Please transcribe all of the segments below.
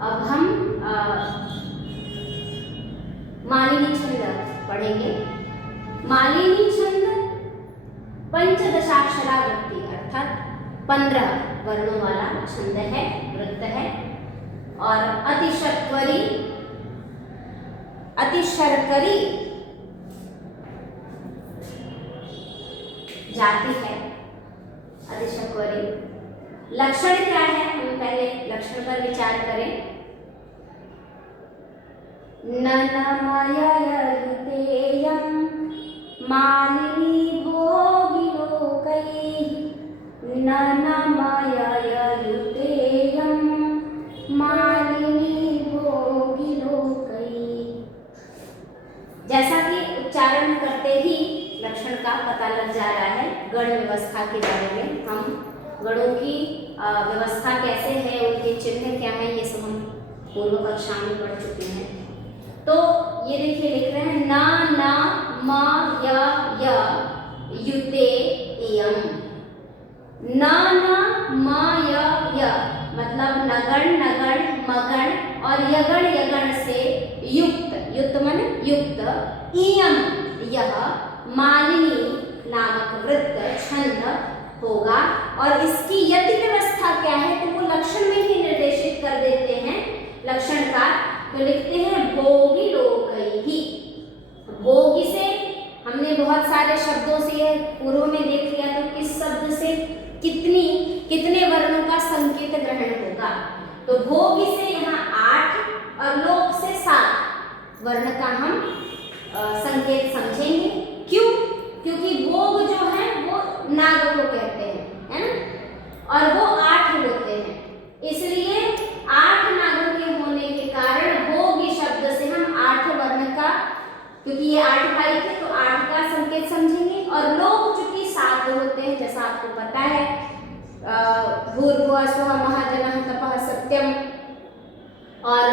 अब हम मालिनी छंद पढ़ेंगे। मालिनी छंद पंचदशाक्षरा वृत्ति अर्थात 15 वर्णों वाला छंद है, वृत्त है। और अतिशर्करी जाति है। अतिशर्करी लक्षण क्या है, हम पहले लक्षण पर विचार करें। ननमययुतेयं मालिनी भोगिलोकैः, ननमययुतेयं मालिनी भोगिलोकैः। जैसा कि उच्चारण करते ही लक्षण का पता लग जा रहा है, गण व्यवस्था के बारे में, हम गणों की व्यवस्था कैसे है, उनके चिन्ह क्या है, ये सब हम पूर्व कक्षा में पढ़ चुके हैं। तो ये देखिए लिख रहे हैं न न म य य युते इयम। न न म य य मतलब नगण नगण मगण और यगण यगण से युक्त, युक्त माने युक्त, इयम यह मालिनी नामक वृत्त छंद होगा। और इसकी यति व्यवस्था क्या है, तो वो लक्षण में ही निर्देशित कर देते हैं लक्षण का। तो लिखते हैं भोगी लोकैहि। भोगी से हमने बहुत सारे शब्दों से पूर्व में देख लिया, तो किस शब्द से कितने वर्णों का संकेत ग्रहण होगा। तो भोगी से यहाँ 8 और लोक से 7 वर्ण का हम संकेत समझेंगे। क्यों? क्योंकि भोग जो है वो नाग को कहते हैं, है ना, और वो 8 होते हैं, इसलिए 8 नागों के होने के कारण भोगी शब्द से हम 8 वर्ण का, क्योंकि ये 8 पाई थे तो 8 का संकेत समझेंगे। और लोक चूंकि 7 होते हैं, जैसा आपको पता है, भूर्भुवः स्वः महाजनः तपः सत्यम, और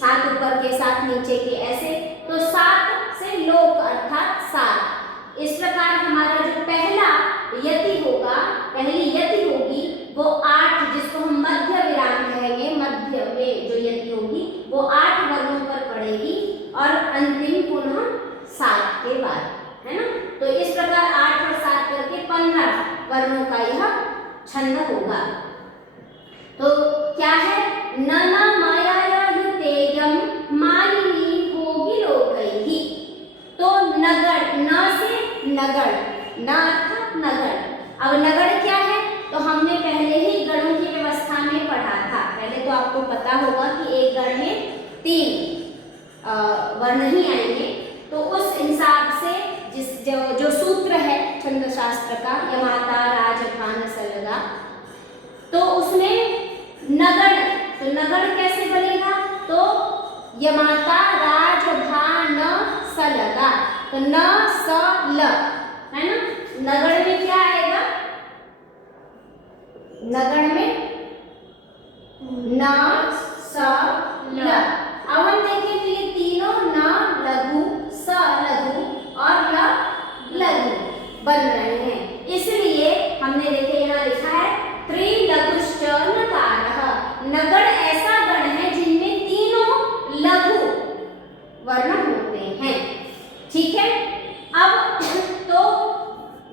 7 ऊपर के 7 नीचे के, ऐसे। तो 7 से लोक अर्थात 7। इस प्रकार हमारा जो पहला यति होगा, पहली यति होगी वो 8, जिसको हम मध्य विराम कहेंगे, मध्य में जो यति होगी वो 8 वर्णों पर पड़ेगी और अंतिम पुनः 7 के बाद, है ना। तो इस प्रकार 8 और 7 करके 15 वर्णों का यह छंद होगा। तो क्या है, ननमययुतेयं मालिनी भोगिलोकैहि। तो नगण, न से नगण, न अर्थात नगण। अब नगण क्या है, तो हमने पहले ही गणों की व्यवस्था में पढ़ा था। पहले तो आपको पता होगा कि एक गण में 3 वर्ण ही आएंगे। तो उस हिसाब से जो सूत्र है छंद शास्त्र का, यमाता राजभान सलगा, तो उसमें नगण, तो नगण कैसे बनेगा, तो यमाता राजभान सलगा, तो न स ल, है ना। नगण में क्या आएगा, नगण में न स ल। अब हम देखें तो ये तीनों न लघु, स लघु और ल लघु बन रहे हैं, इसलिए हमने देखे यहाँ लिखा है त्रिलघुश्च नकारः। नगण ऐसा गण है जिनमें तीनों लघु वर्ण होते हैं, ठीक है। अब तो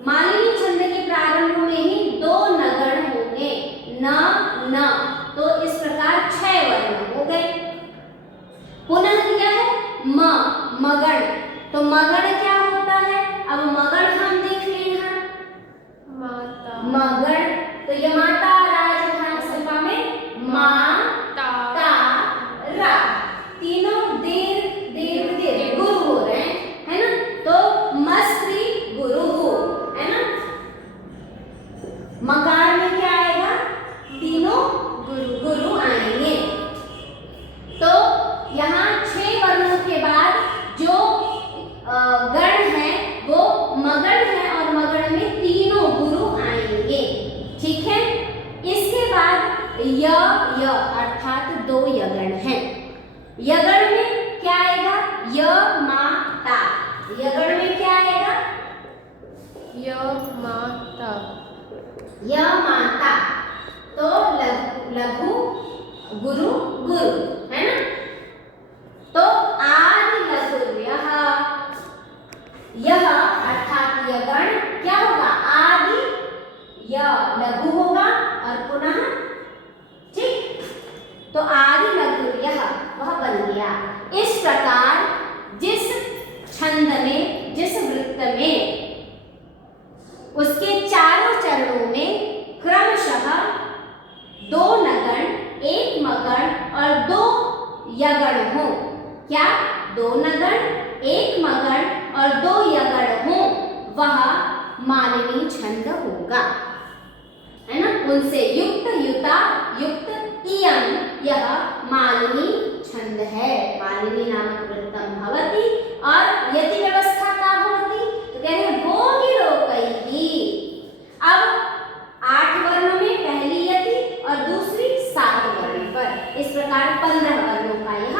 मालिनी छंद के प्रारंभ में ही 2 नगण होंगे, न न, तो इस प्रकार 6 वर्ण हो गए। पुनः क्या है, म मगण, तो मगण क्या होता है, अब मगण हम देख लें यहाँ, मगण, तो ये माता राजभान सल्पा में माता रा, तीनों देर देर देर गुरु हो रहे हैं, है ना। तो मस्त्री गुरु, है ना। मकार में क्या आएगा, तीनों गुरु आएंगे। तो यहाँ 6 वर्णों के बाद जो गण है वो मगण है, और मगण में तीनों गुरु आएंगे, ठीक है। इसके बाद य अर्थात 2 यगण हैं। यगण में क्या आएगा, य माता, यगण में क्या आएगा, य माता, य माता, तो लघु लघु होगा और पुनः ठीक, तो आदि लघु यह वह बन गया। इस प्रकार जिस छंद में, जिस वृत्त में उसके चारों चरणों में क्रमशः 2 नगण, 1 मगण और 2 यगण हो, क्या 2 नगण, 1 मगण और 2 यगण हो, वह मालिनी छंद होगा, है ना। उनसे युक्त, युता, युक्त, इयं यह मालिनी छंद है। मालिनी नामक वृत्तम भवति और यति व्यवस्था का भवति, तो कह रहे हैं भोगिलोकैः। अब 8 वर्णों में पहली यति और दूसरी 7 वर्ण पर, इस प्रकार 15 वर्णों का यह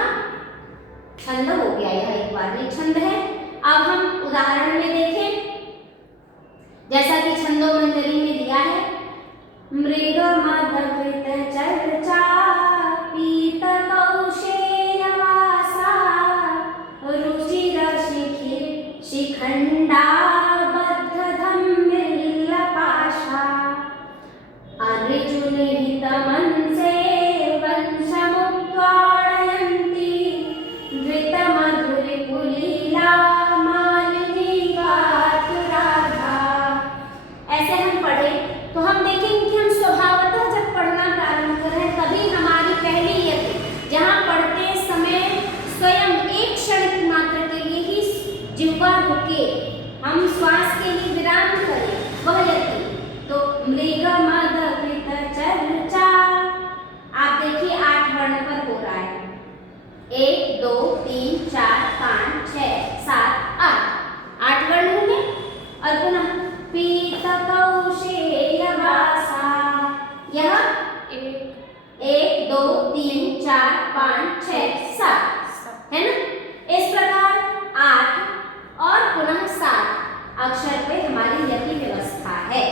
छंद हो गया। यह एक वर्णिक छंद है। अब हम उदाहरण में देखें, जैसा कि छंदो मंजरी में दिया है, मृग मद कृत चर्चा पीत कौशेय वासा रुचिर शिखंडा बद्ध धम्मिल पाशा अरिजुनिहित मनसे वंशमुक्त्वाडयन्ति धृत मधुरि पुलीला मालिनी गातुराधा। ऐसे हम पढ़े तो हम देखेंगे कि हम स्वभावतः जब पढ़ना प्रारंभ करें तभी हमारी पहली यति, जहाँ पढ़ते समय स्वयं एक क्षण मात्र के लिए ही जिह्वा रुके, हम श्वास के लिए विराम करें, वह यति। तो मृग मद कृत चर्चा, आप देखिए 8 वर्ण पर हो रहा है, 1 2 3 4 5 6 7 8 वर्ण होंगे। और पुनः पीत कौशेय वासा, यह 1 2 3 4 5 6 7 है ना। इस प्रकार 8 और पुनः 7 अक्षर पे हमारी यति व्यवस्था है।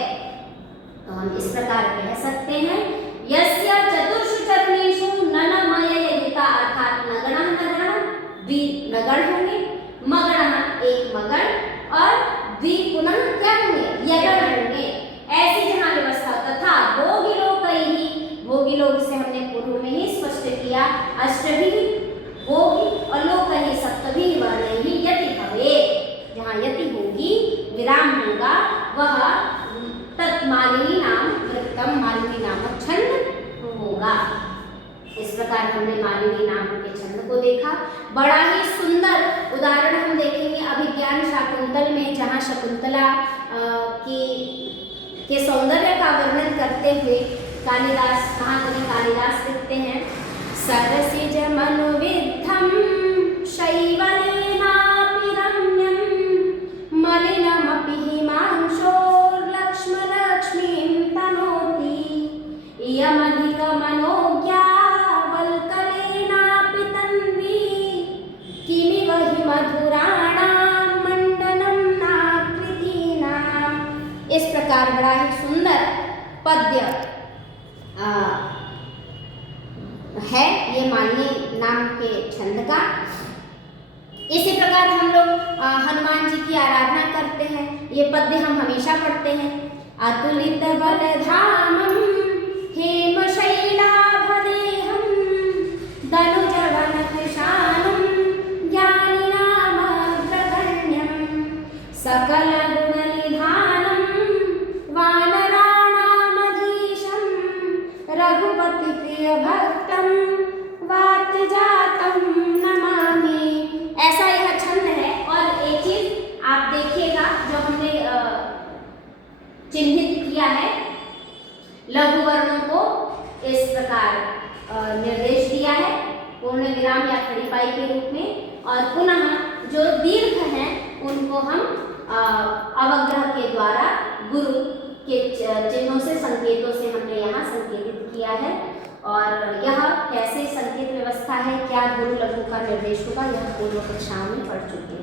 तो हम इस प्रकार कह सकते हैं, यस्य चतुर्षु चरणेषु ननमययुता, अर्थात नगणः नगणः, द्वि नगण होंगे, मगणः 1 मगण और द्वि पुनः क्या होंगे, यगण होंगे। ऐसी जहाँ व्यवस्था, तथा भोगिलोकैः, भोगिलोक से हमने पूर्व में ही स्पष्ट किया, अष्टभिः भोगी और लोकैः सप्तभिः वर्णैः यति भवेत्। जहाँ यति होगी, विराम होगा, वह तत्मालिनी नाम वृत्तम, मालिनी नामक छंद होगा। इस प्रकार हमने मालिनी नाम के छंद को देखा। बड़ा ही सुंदर उदाहरण हम देखेंगे अभिज्ञान शाकुंतल में, जहाँ शकुंतला के सौंदर्य का वर्णन करते हुए कालिदास, महाकवि कालिदास लिखते हैं, सरसिज मनुविद्धं शैवलेनापि रम्यं मलिनमपि हिमांशोर्लक्ष्मलक्ष्मीं तनोति इयमधिकमनोज्ञा वल्कलेनापि तन्वी किमिव हि मधुराणां मण्डनं नाकृतीनाम्। इस प्रकार बड़ा ही सुंदर पद्य है ये मालिनी नाम के छंद का। इसी प्रकार हम लोग हनुमान जी की आराधना करते हैं, ये पद्य हम हमेशा पढ़ते हैं। अतुलित बलधामं हेमशैलाभदेहं दनुजवनकृशानं ज्ञानिनामग्रगण्यं सकलगुणनिधानं वानराणामधीशं रघुपतिप्रियभक्तं वातजातं नमामि। ऐसा यह छंद है। और एक चीज आप देखिएगा जो हमने चिन्हित किया है, लघु वर्णों को इस प्रकार निर्देश दिया है पूर्ण विराम या खड़ी पाई के रूप में, और पुनः जो दीर्घ हैं उनको हम अवग्रह के द्वारा गुरु के चिन्हों से, संकेतों से हमने यहाँ संकेतित किया है। और यह कैसे संकेत व्यवस्था है, क्या गुरु लघु का निर्देश होगा, यह पूर्व कक्षाओं में पढ़ चुके हैं।